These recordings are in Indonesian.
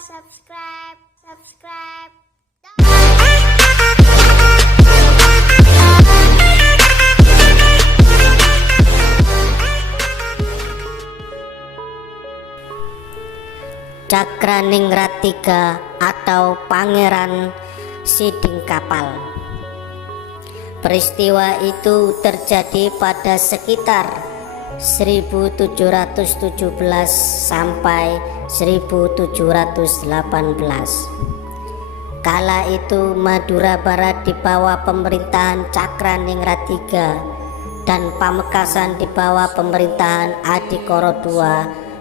subscribe. Cakraningrat III atau Pangeran Siding Kapal. Peristiwa itu terjadi pada sekitar 1717 sampai 1718. Kala itu Madura Barat di bawah pemerintahan Cakraningrat III dan Pamekasan di bawah pemerintahan Adikara II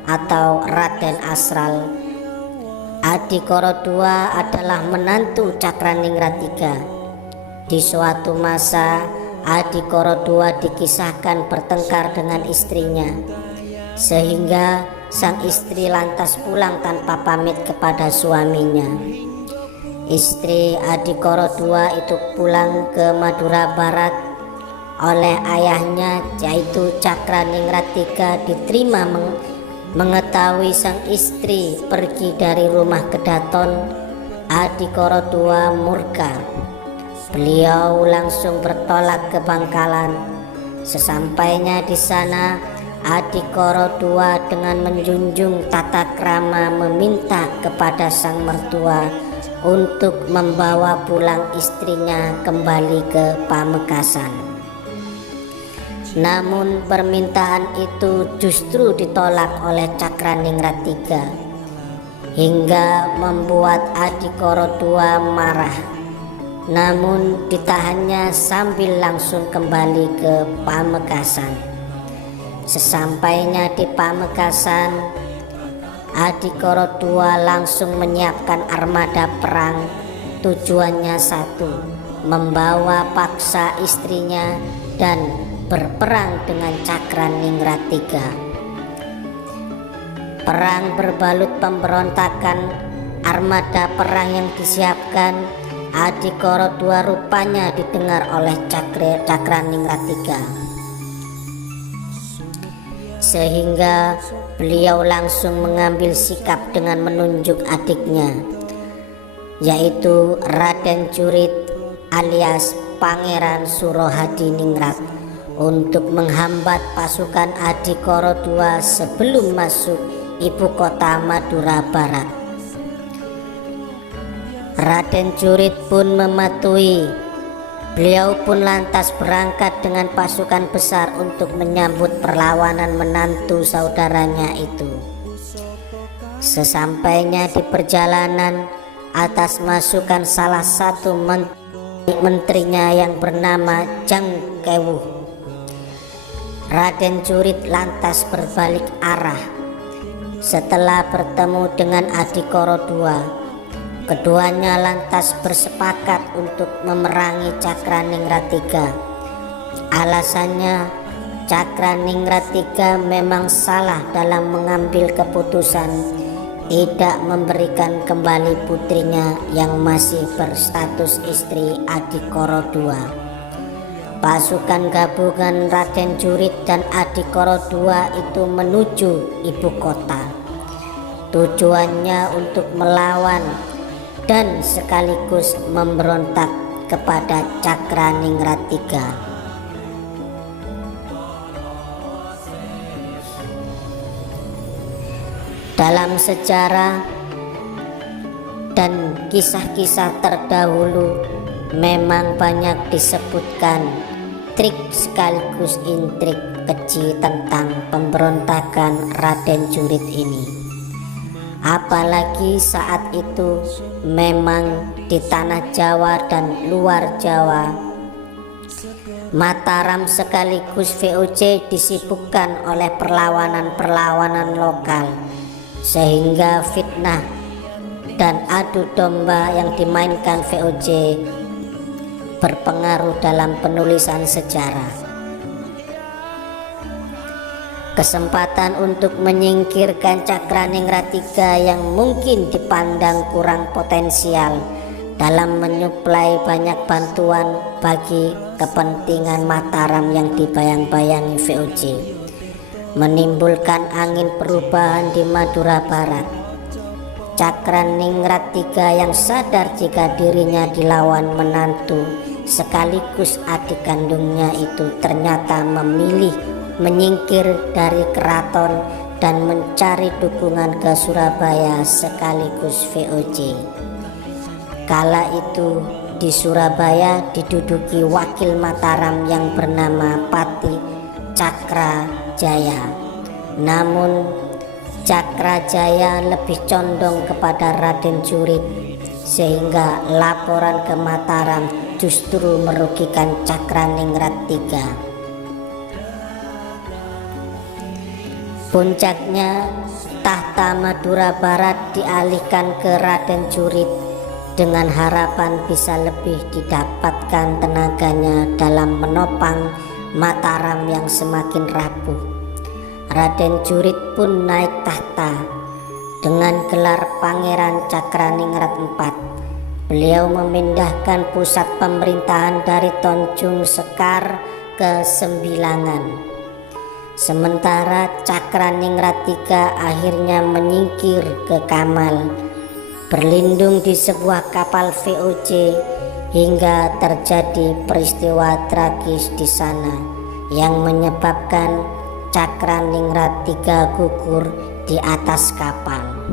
atau Raden Asral. Adikara II adalah menantu Cakraningrat III. Di suatu masa Adikara II dikisahkan bertengkar dengan istrinya, sehingga sang istri lantas pulang tanpa pamit kepada suaminya. Istri Adikara II itu pulang ke Madura Barat oleh ayahnya, yaitu Cakraningrat III, diterima mengetahui sang istri pergi dari rumah Kedaton. Adikara II murka. Beliau langsung bertolak ke Bangkalan. Sesampainya di sana, Adikara II dengan menjunjung tata krama meminta kepada sang mertua untuk membawa pulang istrinya kembali ke Pamekasan. Namun permintaan itu justru ditolak oleh Cakraningrat III, hingga membuat Adikara II marah. Namun ditahannya sambil langsung kembali ke Pamekasan. Sesampainya di Pamekasan, Adikara II langsung menyiapkan armada perang. Tujuannya satu, membawa paksa istrinya dan berperang dengan Cakraningrat III. Perang berbalut pemberontakan. Armada perang yang disiapkan Adikara II rupanya didengar oleh Cakraningrat III, sehingga beliau langsung mengambil sikap dengan menunjuk adiknya, yaitu Raden Jurit alias Pangeran Surohadiningrat, untuk menghambat pasukan Adikara II sebelum masuk ibu kota Madura Barat. Raden Jurit pun mematuhi. Beliau pun lantas berangkat dengan pasukan besar untuk menyambut perlawanan menantu saudaranya itu. Sesampainya di perjalanan, atas masukan salah satu menterinya yang bernama Jang Kewuh, Raden Jurit lantas berbalik arah. Setelah bertemu dengan Adikara II, keduanya lantas bersepakat untuk memerangi Cakraningrat III. Alasannya, Cakraningrat III memang salah dalam mengambil keputusan tidak memberikan kembali putrinya yang masih berstatus istri Adikara II. Pasukan gabungan Raden Jurit dan Adikara II itu menuju ibu kota. Tujuannya untuk melawan dan sekaligus memberontak kepada Cakraningrat III. Dalam sejarah dan kisah-kisah terdahulu memang banyak disebutkan trik sekaligus intrik keji tentang pemberontakan Raden Jurit ini. Apalagi saat itu memang di tanah Jawa dan luar Jawa, Mataram sekaligus VOC disibukkan oleh perlawanan-perlawanan lokal, sehingga fitnah dan adu domba yang dimainkan VOC berpengaruh dalam penulisan sejarah. Kesempatan untuk menyingkirkan Cakraningrat III yang mungkin dipandang kurang potensial dalam menyuplai banyak bantuan bagi kepentingan Mataram yang dibayang-bayangi VOC, menimbulkan angin perubahan di Madura Barat. Cakraningrat III yang sadar jika dirinya dilawan menantu sekaligus adik kandungnya itu ternyata memilih menyingkir dari keraton dan mencari dukungan ke Surabaya sekaligus VOC. Kala itu di Surabaya diduduki wakil Mataram yang bernama Pati Cakrajaya. Namun Cakrajaya lebih condong kepada Raden Jurit, sehingga laporan ke Mataram justru merugikan Cakraningrat III. Puncaknya, tahta Madura Barat dialihkan ke Raden Jurit dengan harapan bisa lebih didapatkan tenaganya dalam menopang Mataram yang semakin rapuh. Raden Jurit pun naik tahta dengan gelar Pangeran Cakraningrat IV. Beliau memindahkan pusat pemerintahan dari Tonjong Sekar ke Sembilangan. Sementara Cakraningrat III akhirnya menyingkir ke Kamal, berlindung di sebuah kapal VOC hingga terjadi peristiwa tragis di sana yang menyebabkan Cakraningrat III gugur di atas kapal.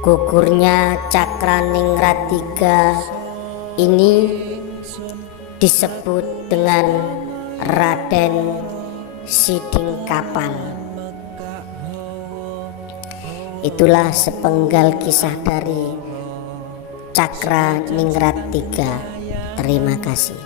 Gugurnya Cakraningrat III ini disebut dengan Raden Sidingkapal. Itulah sepenggal kisah dari Cakraningrat III. Terima kasih.